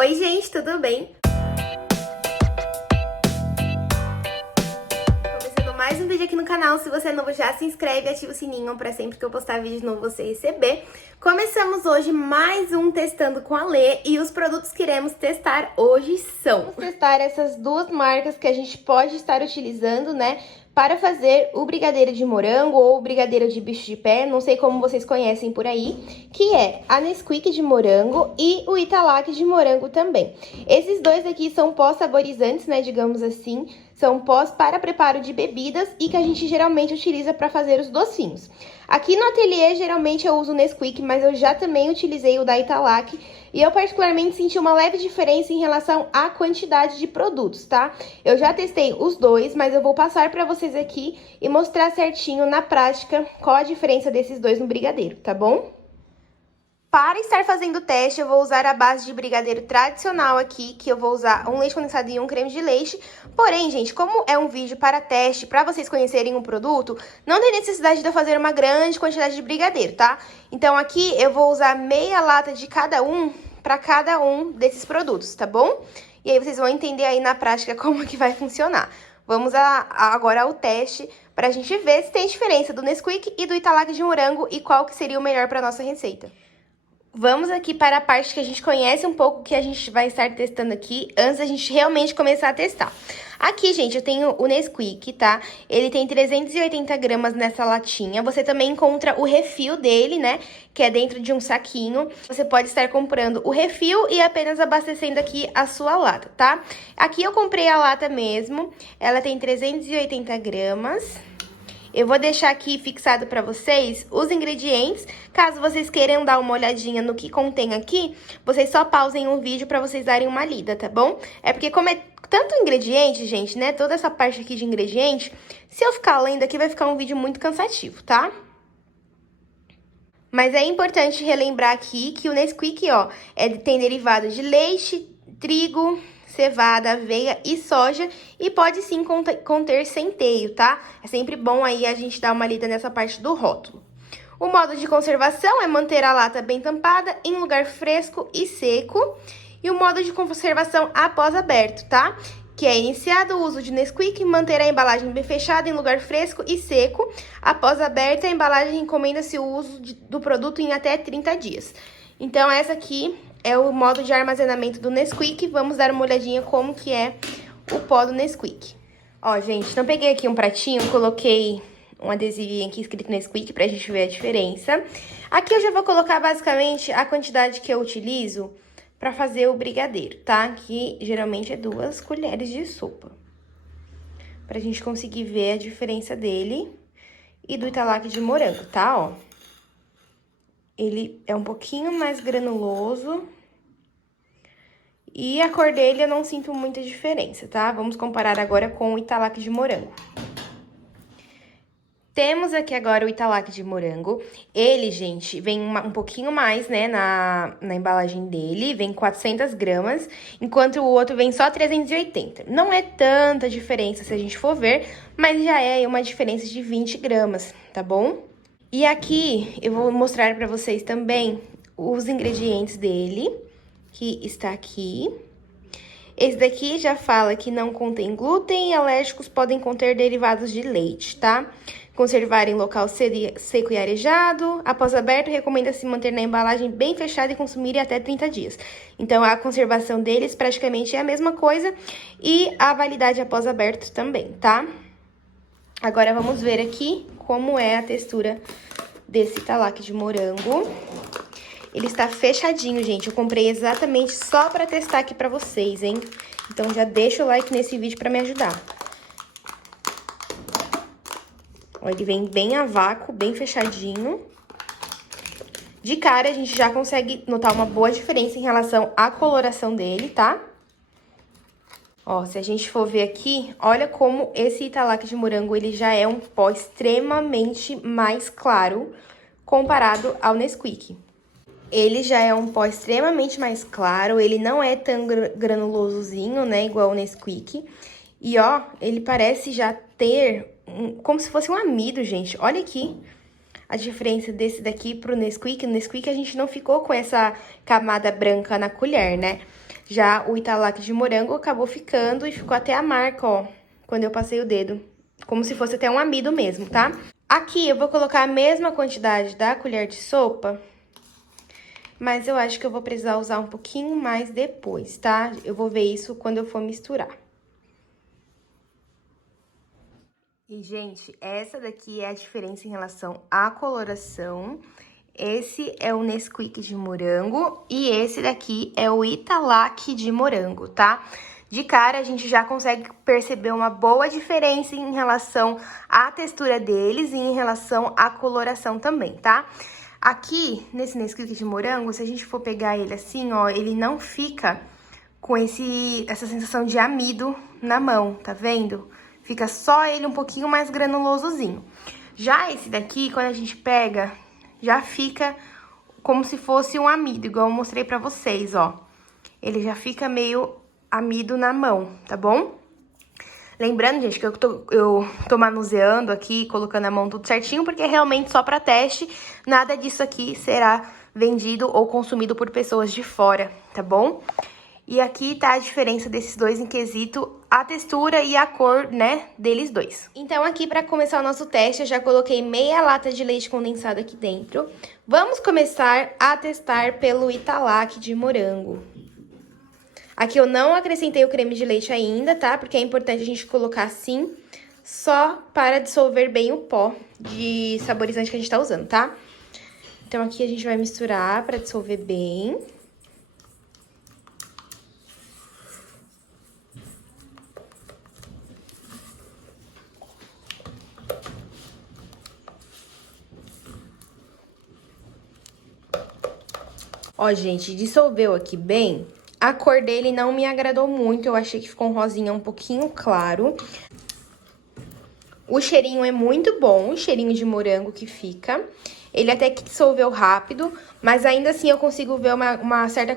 Oi gente, tudo bem? Começando mais um vídeo aqui no canal. Se você é novo, já se inscreve e ativa o sininho pra sempre que eu postar vídeo novo você receber. Começamos hoje mais um Testando com a Lê e os produtos que iremos testar hoje são... Vamos testar essas duas marcas que a gente pode estar utilizando, né? Para fazer o brigadeiro de morango ou o brigadeiro de bicho de pé, não sei como vocês conhecem por aí, que é a Nesquik de morango e o Italac de morango também. Esses dois aqui são pós-saborizantes, né, digamos assim, são pós para preparo de bebidas e que a gente geralmente utiliza para fazer os docinhos. Aqui no ateliê, geralmente eu uso o Nesquik, mas eu já também utilizei o da Italac e eu particularmente senti uma leve diferença em relação à quantidade de produtos, tá? Eu já testei os dois, mas eu vou passar para vocês aqui e mostrar certinho na prática qual a diferença desses dois no brigadeiro, tá bom? Para estar fazendo o teste, eu vou usar a base de brigadeiro tradicional aqui, que eu vou usar um leite condensado e um creme de leite. Porém, gente, como é um vídeo para teste, para vocês conhecerem o produto, não tem necessidade de eu fazer uma grande quantidade de brigadeiro, tá? Então, aqui eu vou usar meia lata de cada um para cada um desses produtos, tá bom? E aí vocês vão entender aí na prática como que vai funcionar. Vamos agora ao teste para a gente ver se tem diferença do Nesquik e do Italac de morango e qual que seria o melhor para nossa receita. Vamos aqui para a parte que a gente conhece um pouco, que a gente vai estar testando aqui, antes da gente realmente começar a testar. Aqui, gente, eu tenho o Nesquik, tá? Ele tem 380 gramas nessa latinha. Você também encontra o refil dele, né? Que é dentro de um saquinho. Você pode estar comprando o refil e apenas abastecendo aqui a sua lata, tá? Aqui eu comprei a lata mesmo. Ela tem 380 gramas. Eu vou deixar aqui fixado para vocês os ingredientes. Caso vocês queiram dar uma olhadinha no que contém aqui, vocês só pausem o vídeo para vocês darem uma lida, tá bom? É porque como é tanto ingrediente, gente, né? Toda essa parte aqui de ingrediente, se eu ficar lendo aqui, vai ficar um vídeo muito cansativo, tá? Mas é importante relembrar aqui que o Nesquik, ó, tem derivado de leite, trigo, cevada, aveia e soja e pode sim conter centeio, tá? É sempre bom aí a gente dar uma lida nessa parte do rótulo. O modo de conservação é manter a lata bem tampada em lugar fresco e seco. E o modo de conservação após aberto, tá? Que é iniciado o uso de Nesquik, manter a embalagem bem fechada em lugar fresco e seco. Após aberta, a embalagem recomenda-se o uso do produto em até 30 dias. Então, essa aqui é o modo de armazenamento do Nesquik. Vamos dar uma olhadinha como que é o pó do Nesquik. Ó, gente, então peguei aqui um pratinho, coloquei um adesivinho aqui escrito Nesquik pra gente ver a diferença. Aqui eu já vou colocar basicamente a quantidade que eu utilizo pra fazer o brigadeiro, tá? Que geralmente é 2 colheres de sopa. Pra gente conseguir ver a diferença dele e do Italac de morango, tá? Ó. Ele é um pouquinho mais granuloso. E a cor dele eu não sinto muita diferença, tá? Vamos comparar agora com o Italac de morango. Temos aqui agora o Italac de morango. Ele, gente, vem um pouquinho mais, né, na embalagem dele. Vem 400 gramas, enquanto o outro vem só 380. Não é tanta diferença se a gente for ver, mas já é uma diferença de 20 gramas, tá bom? E aqui eu vou mostrar pra vocês também os ingredientes dele, que está aqui. Esse daqui já fala que não contém glúten e alérgicos podem conter derivados de leite, tá? Conservar em local seco e arejado. Após aberto, recomenda-se manter na embalagem bem fechada e consumir até 30 dias. Então, a conservação deles praticamente é a mesma coisa e a validade após aberto também, tá? Agora, vamos ver aqui como é a textura desse Italac de morango. Ele está fechadinho, gente. Eu comprei exatamente só pra testar aqui pra vocês, hein? Então, já deixa o like nesse vídeo pra me ajudar. Ó, ele vem bem a vácuo, bem fechadinho. De cara, a gente já consegue notar uma boa diferença em relação à coloração dele, tá? Ó, se a gente for ver aqui, olha como esse Italac de morango, ele já é um pó extremamente mais claro comparado ao Nesquik. Ele já é um pó extremamente mais claro, ele não é tão granulosozinho, né, igual o Nesquik. E, ó, ele parece já ter como se fosse um amido, gente. Olha aqui a diferença desse daqui pro Nesquik. No Nesquik a gente não ficou com essa camada branca na colher, né? Já o Italac de morango acabou ficando e ficou até a marca, ó, quando eu passei o dedo. Como se fosse até um amido mesmo, tá? Aqui eu vou colocar a mesma quantidade da colher de sopa, mas eu acho que eu vou precisar usar um pouquinho mais depois, tá? Eu vou ver isso quando eu for misturar. E, gente, essa daqui é a diferença em relação à coloração. Esse é o Nesquik de morango e esse daqui é o Italac de morango, tá? De cara, a gente já consegue perceber uma boa diferença em relação à textura deles e em relação à coloração também, tá? Aqui, nesse Nesquik de morango, se a gente for pegar ele assim, ó, ele não fica com essa sensação de amido na mão, tá vendo? Fica só ele um pouquinho mais granulosozinho. Já esse daqui, quando a gente pega, já fica como se fosse um amido, igual eu mostrei pra vocês, ó. Ele já fica meio amido na mão, tá bom? Lembrando, gente, que eu tô manuseando aqui, colocando a mão tudo certinho, porque é realmente só pra teste. Nada disso aqui será vendido ou consumido por pessoas de fora, tá bom? E aqui tá a diferença desses dois em quesito a textura e a cor, né, deles dois. Então, aqui pra começar o nosso teste, eu já coloquei meia lata de leite condensado aqui dentro. Vamos começar a testar pelo Italac de morango. Aqui eu não acrescentei o creme de leite ainda, tá? Porque é importante a gente colocar assim, só para dissolver bem o pó de saborizante que a gente tá usando, tá? Então, aqui a gente vai misturar pra dissolver bem. Ó, gente, dissolveu aqui bem. A cor dele não me agradou muito, eu achei que ficou um rosinha um pouquinho claro. O cheirinho é muito bom, o cheirinho de morango que fica. Ele até que dissolveu rápido, mas ainda assim eu consigo ver uma certa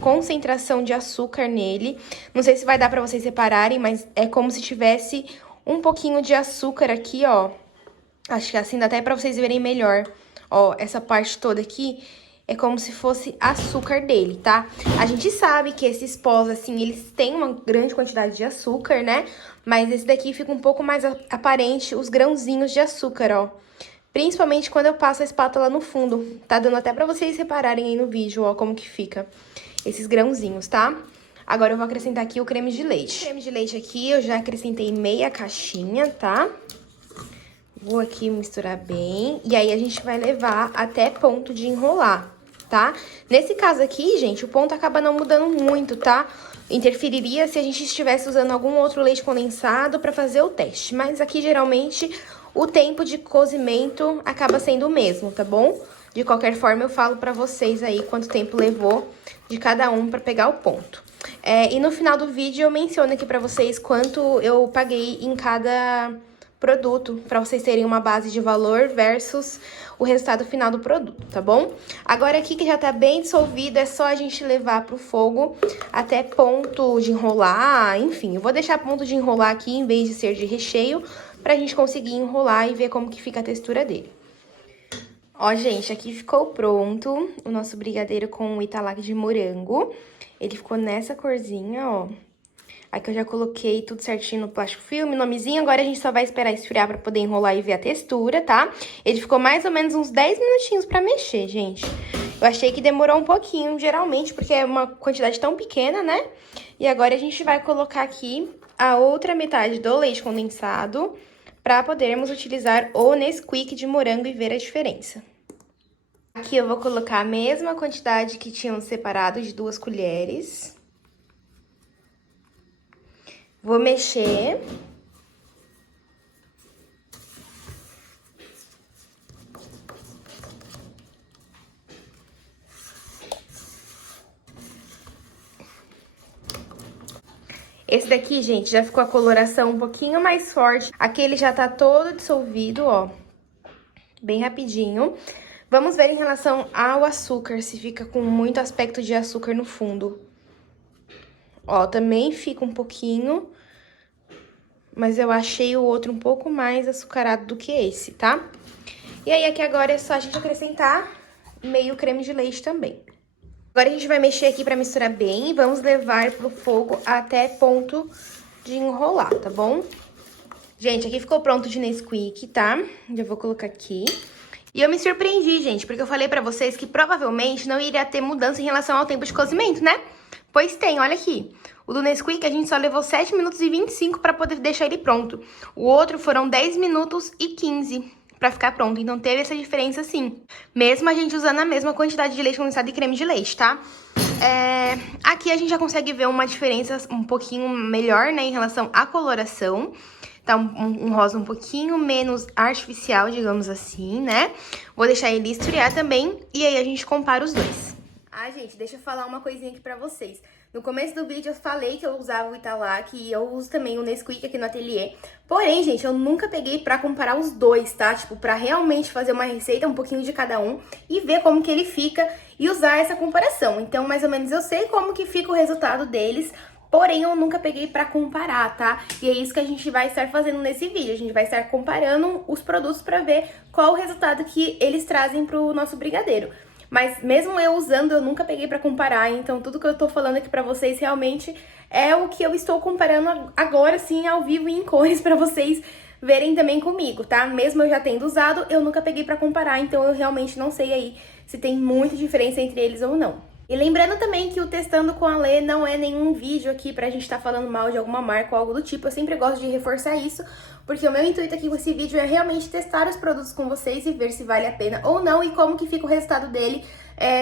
concentração de açúcar nele. Não sei se vai dar pra vocês separarem, mas é como se tivesse um pouquinho de açúcar aqui, ó. Acho que assim dá até pra vocês verem melhor. Ó, essa parte toda aqui é como se fosse açúcar dele, tá? A gente sabe que esses pós, assim, eles têm uma grande quantidade de açúcar, né? Mas esse daqui fica um pouco mais aparente os grãozinhos de açúcar, ó. Principalmente quando eu passo a espátula no fundo. Tá dando até pra vocês repararem aí no vídeo, ó, como que fica esses grãozinhos, tá? Agora eu vou acrescentar aqui o creme de leite. O creme de leite aqui eu já acrescentei meia caixinha, tá? Vou aqui misturar bem. E aí a gente vai levar até ponto de enrolar, tá? Nesse caso aqui, gente, o ponto acaba não mudando muito, tá? Interferiria se a gente estivesse usando algum outro leite condensado pra fazer o teste. Mas aqui, geralmente, o tempo de cozimento acaba sendo o mesmo, tá bom? De qualquer forma, eu falo pra vocês aí quanto tempo levou de cada um pra pegar o ponto. E no final do vídeo eu menciono aqui pra vocês quanto eu paguei em cada produto, pra vocês terem uma base de valor versus o resultado final do produto, tá bom? Agora aqui que já tá bem dissolvido, é só a gente levar pro fogo até ponto de enrolar, enfim. Eu vou deixar ponto de enrolar aqui em vez de ser de recheio, pra gente conseguir enrolar e ver como que fica a textura dele. Ó, gente, aqui ficou pronto o nosso brigadeiro com o Italac de morango. Ele ficou nessa corzinha, ó. Aqui eu já coloquei tudo certinho no plástico filme, nomezinho. Agora a gente só vai esperar esfriar pra poder enrolar e ver a textura, tá? Ele ficou mais ou menos uns 10 minutinhos pra mexer, gente. Eu achei que demorou um pouquinho, geralmente, porque é uma quantidade tão pequena, né? E agora a gente vai colocar aqui a outra metade do leite condensado pra podermos utilizar o Nesquik de morango e ver a diferença. Aqui eu vou colocar a mesma quantidade que tínhamos separado de 2 colheres. Vou mexer. Esse daqui, gente, já ficou a coloração um pouquinho mais forte. Aqui ele já tá todo dissolvido, ó. Bem rapidinho. Vamos ver em relação ao açúcar, se fica com muito aspecto de açúcar no fundo. Ó, também fica um pouquinho, mas eu achei o outro um pouco mais açucarado do que esse, tá? E aí, aqui agora é só a gente acrescentar meio creme de leite também. Agora a gente vai mexer aqui pra misturar bem e vamos levar pro fogo até ponto de enrolar, tá bom? Gente, aqui ficou pronto de Nesquik, tá? Já vou colocar aqui. E eu me surpreendi, gente, porque eu falei pra vocês que provavelmente não iria ter mudança em relação ao tempo de cozimento, né? Pois tem, olha aqui. O do Nesquik a gente só levou 7 minutos e 25 pra poder deixar ele pronto. O outro foram 10 minutos e 15 pra ficar pronto. Então teve essa diferença sim. Mesmo a gente usando a mesma quantidade de leite condensado e creme de leite, tá? Aqui a gente já consegue ver uma diferença um pouquinho melhor, né, em relação à coloração. Tá um rosa um pouquinho menos artificial, digamos assim, né? Vou deixar ele esfriar também e aí a gente compara os dois. Ah, gente, deixa eu falar uma coisinha aqui pra vocês. No começo do vídeo eu falei que eu usava o Italac e eu uso também o Nesquik aqui no ateliê. Porém, gente, eu nunca peguei pra comparar os dois, tá? Tipo, pra realmente fazer uma receita, um pouquinho de cada um e ver como que ele fica e usar essa comparação. Então, mais ou menos eu sei como que fica o resultado deles, porém eu nunca peguei pra comparar, tá? E é isso que a gente vai estar fazendo nesse vídeo. A gente vai estar comparando os produtos pra ver qual o resultado que eles trazem pro nosso brigadeiro. Mas mesmo eu usando, eu nunca peguei pra comparar, então tudo que eu tô falando aqui pra vocês realmente é o que eu estou comparando agora, sim, ao vivo e em cores pra vocês verem também comigo, tá? Mesmo eu já tendo usado, eu nunca peguei pra comparar, então eu realmente não sei aí se tem muita diferença entre eles ou não. E lembrando também que o Testando com a Lê não é nenhum vídeo aqui pra gente tá falando mal de alguma marca ou algo do tipo. Eu sempre gosto de reforçar isso, porque o meu intuito aqui com esse vídeo é realmente testar os produtos com vocês e ver se vale a pena ou não e como que fica o resultado dele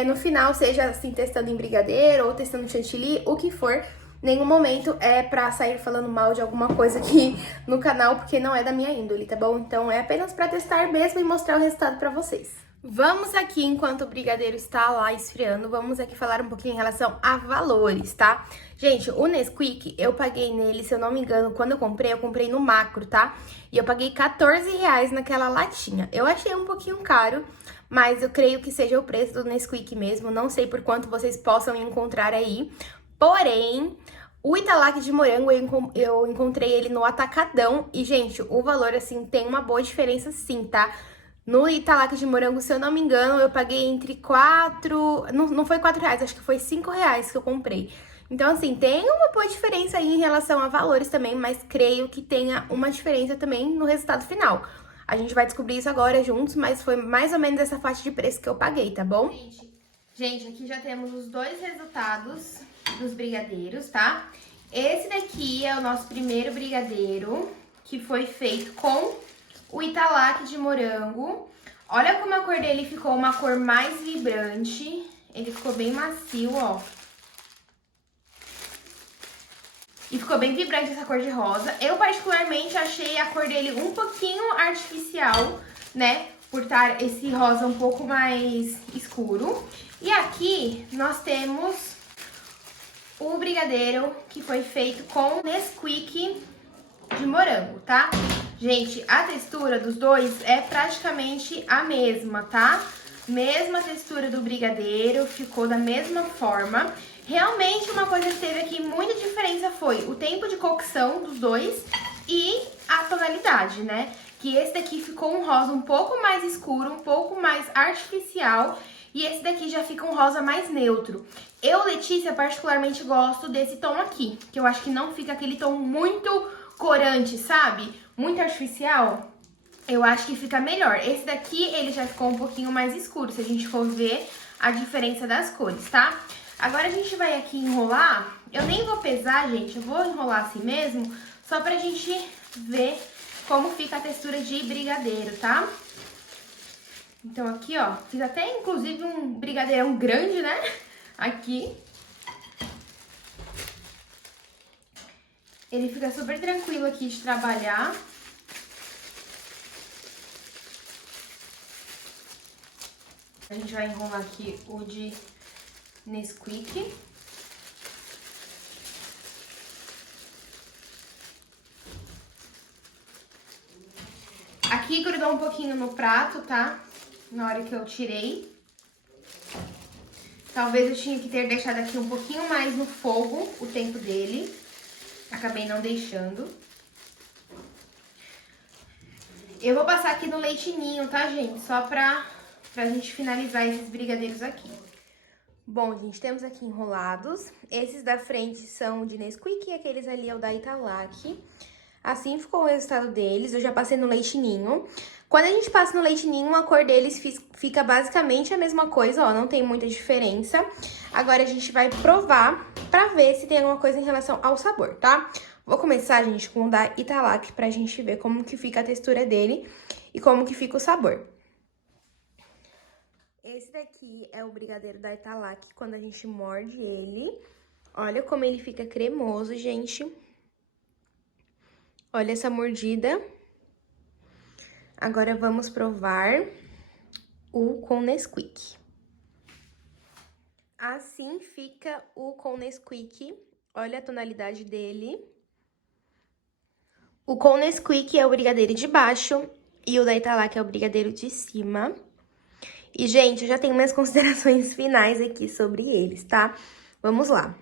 no final, seja assim, testando em brigadeiro ou testando chantilly, o que for. Nenhum momento é pra sair falando mal de alguma coisa aqui no canal, porque não é da minha índole, tá bom? Então é apenas pra testar mesmo e mostrar o resultado pra vocês. Vamos aqui, enquanto o brigadeiro está lá esfriando, vamos aqui falar um pouquinho em relação a valores, tá? Gente, o Nesquik, eu paguei nele, se eu não me engano, quando eu comprei no Macro, tá? E eu paguei R$14 naquela latinha. Eu achei um pouquinho caro, mas eu creio que seja o preço do Nesquik mesmo. Não sei por quanto vocês possam encontrar aí. Porém, o Italac de morango, eu encontrei ele no Atacadão. E, gente, o valor, assim, tem uma boa diferença sim, tá? No Italac de morango, se eu não me engano, eu paguei entre 4... Não foi R$4, acho que foi R$5 que eu comprei. Então, assim, tem uma boa diferença aí em relação a valores também, mas creio que tenha uma diferença também no resultado final. A gente vai descobrir isso agora juntos, mas foi mais ou menos essa faixa de preço que eu paguei, tá bom? Gente, aqui já temos os dois resultados dos brigadeiros, tá? Esse daqui é o nosso primeiro brigadeiro, que foi feito com o Italac de morango. Olha como a cor dele ficou uma cor mais vibrante. Ele ficou bem macio, ó. E ficou bem vibrante essa cor de rosa. Eu particularmente achei a cor dele um pouquinho artificial, né? Por estar esse rosa um pouco mais escuro. E aqui nós temos o brigadeiro que foi feito com Nesquik de morango, tá? Gente, a textura dos dois é praticamente a mesma, tá? Mesma textura do brigadeiro, ficou da mesma forma. Realmente, uma coisa que teve aqui muita diferença foi o tempo de cocção dos dois e a tonalidade, né? Que esse daqui ficou um rosa um pouco mais escuro, um pouco mais artificial, e esse daqui já fica um rosa mais neutro. Eu, Letícia, particularmente gosto desse tom aqui, que eu acho que não fica aquele tom muito corante, sabe? Muito artificial. Eu acho que fica melhor. Esse daqui, ele já ficou um pouquinho mais escuro, se a gente for ver a diferença das cores, tá? Agora a gente vai aqui enrolar. Eu nem vou pesar, gente, eu vou enrolar assim mesmo, só pra gente ver como fica a textura de brigadeiro, tá? Então aqui, ó, fiz até inclusive um brigadeirão grande, né? Aqui. Ele fica super tranquilo aqui de trabalhar. A gente vai enrolar aqui o de Nesquik. Aqui grudou um pouquinho no prato, tá? Na hora que eu tirei. Talvez eu tinha que ter deixado aqui um pouquinho mais no fogo o tempo dele. Acabei não deixando. Eu vou passar aqui no leite ninho, tá, gente? Só pra gente finalizar esses brigadeiros aqui. Bom, gente, temos aqui enrolados. Esses da frente são de Nesquik e aqueles ali é o da Italac. Assim ficou o resultado deles. Eu já passei no leite ninho. Quando a gente passa no leite ninho, a cor deles fica basicamente a mesma coisa, ó, não tem muita diferença. Agora a gente vai provar pra ver se tem alguma coisa em relação ao sabor, tá? Vou começar, gente, com o da Italac pra gente ver como que fica a textura dele e como que fica o sabor. Esse daqui é o brigadeiro da Italac, quando a gente morde ele. Olha como ele fica cremoso, gente. Olha essa mordida. Agora, vamos provar o com Nesquik. Assim fica o com Nesquik. Olha a tonalidade dele. O com Nesquik é o brigadeiro de baixo e o da Italac é o brigadeiro de cima. E, gente, eu já tenho minhas considerações finais aqui sobre eles, tá? Vamos lá.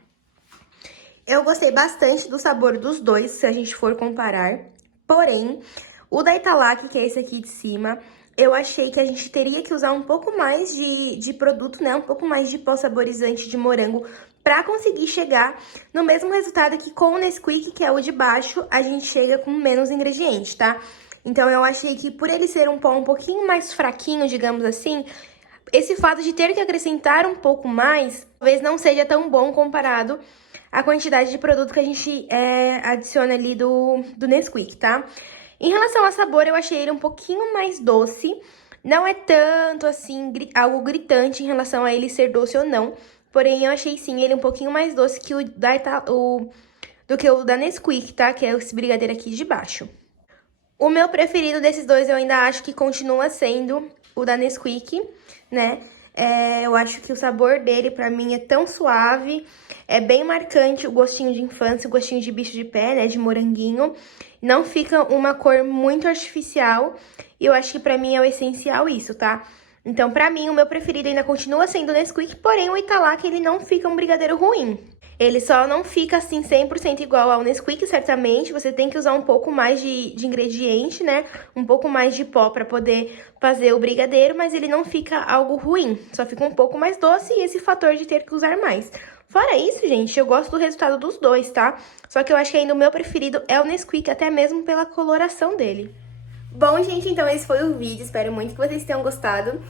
Eu gostei bastante do sabor dos dois, se a gente for comparar. Porém, o da Italac, que é esse aqui de cima, eu achei que a gente teria que usar um pouco mais de produto, né? Um pouco mais de pó saborizante de morango pra conseguir chegar no mesmo resultado que com o Nesquik, que é o de baixo, a gente chega com menos ingredientes, tá? Então, eu achei que por ele ser um pó um pouquinho mais fraquinho, digamos assim, esse fato de ter que acrescentar um pouco mais, talvez não seja tão bom comparado à quantidade de produto que a gente adiciona ali do Nesquik, tá? Em relação ao sabor, eu achei ele um pouquinho mais doce. Não é tanto, assim, algo gritante em relação a ele ser doce ou não. Porém, eu achei, sim, ele um pouquinho mais doce que do que o da Nesquik, tá? Que é esse brigadeiro aqui de baixo. O meu preferido desses dois, eu ainda acho que continua sendo o da Nesquik, né? Eu acho que o sabor dele, pra mim, é tão suave, é bem marcante o gostinho de infância, o gostinho de bicho de pé, né, de moranguinho. Não fica uma cor muito artificial, e eu acho que pra mim é o essencial isso, tá? Então, pra mim, o meu preferido ainda continua sendo o Nesquik, porém o Italac, ele não fica um brigadeiro ruim. Ele só não fica, assim, 100% igual ao Nesquik, certamente. Você tem que usar um pouco mais de ingrediente, né? Um pouco mais de pó pra poder fazer o brigadeiro, mas ele não fica algo ruim. Só fica um pouco mais doce e esse fator de ter que usar mais. Fora isso, gente, eu gosto do resultado dos dois, tá? Só que eu acho que ainda o meu preferido é o Nesquik, até mesmo pela coloração dele. Bom, gente, então esse foi o vídeo. Espero muito que vocês tenham gostado.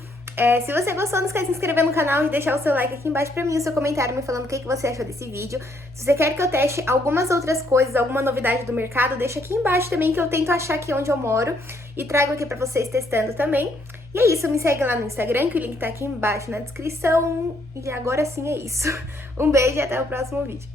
Se você gostou, não esquece de se inscrever no canal e deixar o seu like aqui embaixo pra mim, o seu comentário me falando o que você achou desse vídeo. Se você quer que eu teste algumas outras coisas, alguma novidade do mercado, deixa aqui embaixo também que eu tento achar aqui onde eu moro e trago aqui pra vocês testando também. E é isso, me segue lá no Instagram, que o link tá aqui embaixo na descrição. E agora sim é isso. Um beijo e até o próximo vídeo.